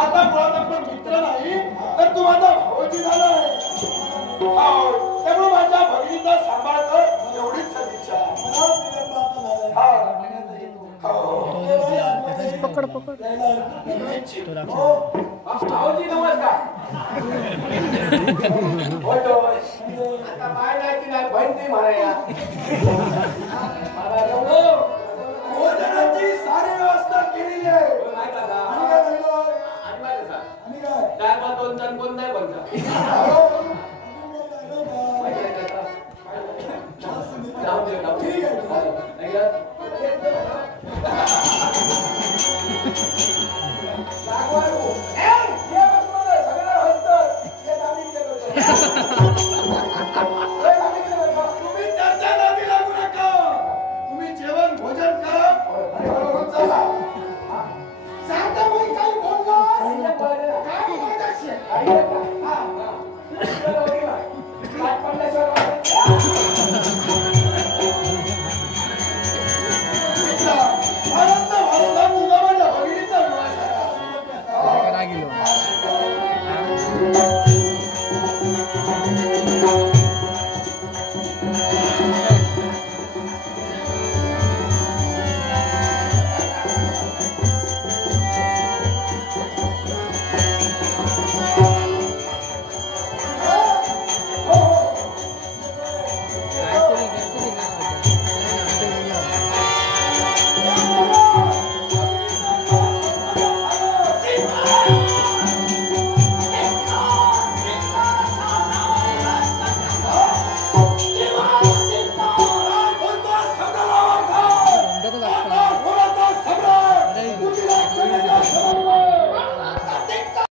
आता मुळात आपण मित्र नाही तर तू माझा भाऊजी झाला आहे. त्यामुळे माझ्या भगिनीचा सांभाळ कर एवढीच सदिच्छा. पकड पकड भाऊजी नमस्कार. आता काय नाही ती नाही बहीण ती म्हणाया. भोजनाची सारी व्यवस्था केलेली आहे. काय मग दोन जण कोण नाही बोलता. तुम्ही चर्चा नादी लागू नका. तुम्ही जेवण भोजन करा. चला सांगता मग काय रागिलो